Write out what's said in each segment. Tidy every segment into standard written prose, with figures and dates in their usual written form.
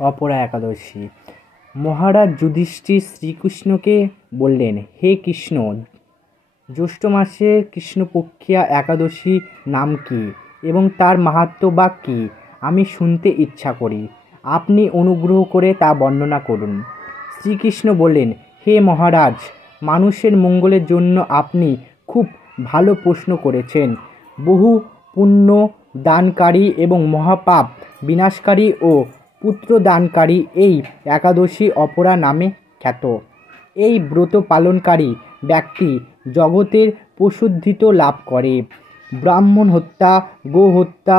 অপরা একাদশী। মহারাজ যুধিষ্ঠির শ্রীকৃষ্ণকে বললেন, হে কৃষ্ণ, জ্যৈষ্ঠ মাসে কৃষ্ণপক্ষিয়া একাদশী নাম কি এবং তার মাহাত্ম্য বা কী? আমি শুনতে ইচ্ছা করি। আপনি অনুগ্রহ করে তা বর্ণনা করুন। শ্রীকৃষ্ণ বললেন, হে মহারাজ, মানুষের মঙ্গলের জন্য আপনি খুব ভালো প্রশ্ন করেছেন। বহু পুণ্য দানকারী এবং মহাপাপ বিনাশকারী ও পুত্রদানকারী এই একাদশী অপরা নামে খ্যাত। এই ব্রত পালনকারী ব্যক্তি জগতের প্রসিদ্ধি লাভ করে। ব্রাহ্মণ হত্যা, গো হত্যা,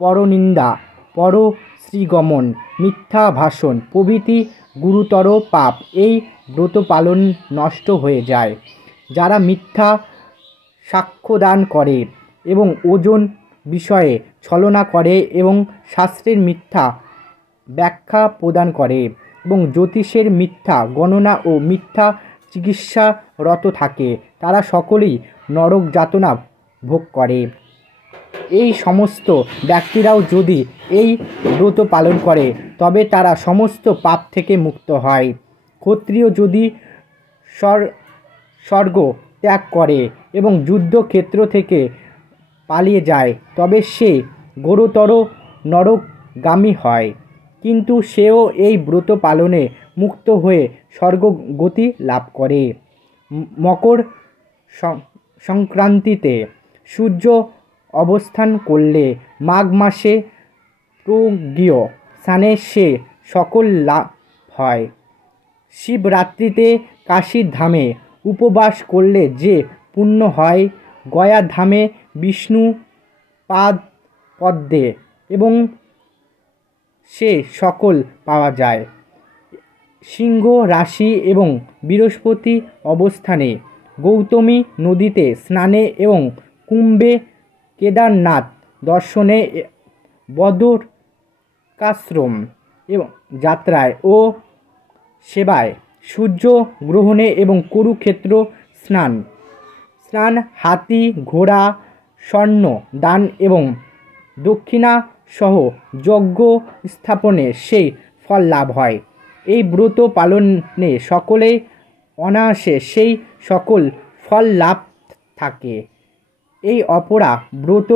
পরনিন্দা, পরশ্রীগমন, মিথ্যা ভাষণ প্রভৃতি গুরুতর পাপ এই ব্রত পালন নষ্ট হয়ে যায়। যারা মিথ্যা সাক্ষ্যদান করে এবং ওজন বিষয়ে ছলনা করে এবং শাস্ত্রের মিথ্যা ব্যাখ্যা প্রদান করে এবং জ্যোতিষের মিথ্যা গণনা ও মিথ্যা চিকিৎসারত থাকে, তারা সকলেই নরক যাতনা ভোগ করে। এই সমস্ত ব্যক্তিরাও যদি এই ব্রত পালন করে তবে তারা সমস্ত পাপ থেকে মুক্ত হয়। ক্ষত্রিয় যদি স্বর্গ ত্যাগ করে এবং যুদ্ধক্ষেত্র থেকে পালিয়ে যায় তবে সে ঘোরতর নরকগামী হয়, কিন্তু সেও এই ব্রত পালনে মুক্ত হয়ে স্বর্গগতি লাভ করে। মকর সংক্রান্তিতে সূর্য অবস্থান করলে মাঘ মাসে প্রজ্ঞীয় স্নানে সে সকল লাভ হয়। শিবরাত্রিতে কাশীর ধামে উপবাস করলে যে পুণ্য হয়, গয়া ধামে বিষ্ণু পদ্মে এবং সে সকল পাওয়া যায়। সিংহ রাশি এবং বৃহস্পতি অবস্থানে গৌতমী নদীতে স্নানে এবং কুম্ভে কেদারনাথ দর্শনে, বদরিকাশ্রম এবং যাত্রায় ও সেবায়, সূর্য গ্রহণে এবং কুরুক্ষেত্র স্নান, হাতি ঘোড়া স্বর্ণ দান এবং দক্ষিণা সহ যজ্ঞ স্থাপনে সেই ফল লাভ হয়। এই ব্রত পালনে সকলেই অনায়াসে সেই সকল ফল লাভ থাকে। এই অপরা ব্রত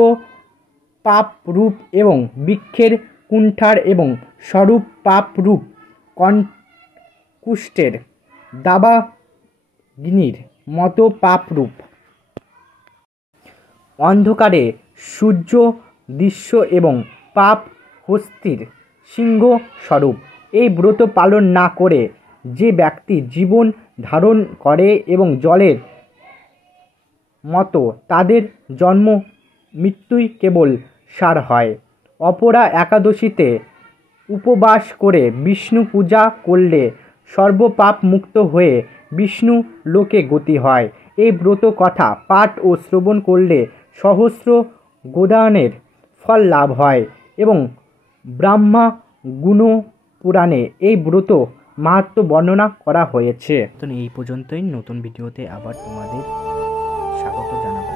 পাপরূপ এবং বৃক্ষের কুণ্ঠার এবং স্বরূপ পাপরূপ কুষ্ঠের দাবাগ্নির মতো পাপরূপ। অন্ধকারে সূর্য দৃশ্য এবং পাপ হস্তির সিংহ স্বরূপ। এই ব্রত পালন না করে যে ব্যক্তি জীবন ধারণ করে এবং জলের মতো, তাদের জন্ম মৃত্যুই কেবল সার হয়। অপরা একাদশীতে উপবাস করে বিষ্ণু পূজা করলে সর্বপাপ মুক্ত হয়ে বিষ্ণু লোকে গতি হয়। এই ব্রত কথা পাঠ ও শ্রবণ করলে সহস্র গোদানের ফল লাভ হয় এবং ব্রহ্মা গুণ পুরাণে এই ব্রত মাহাত্ম্য বর্ণনা করা হয়েছে। তো এই পর্যন্তই। নতুন ভিডিওতে আবার তোমাদের স্বাগত জানাবো।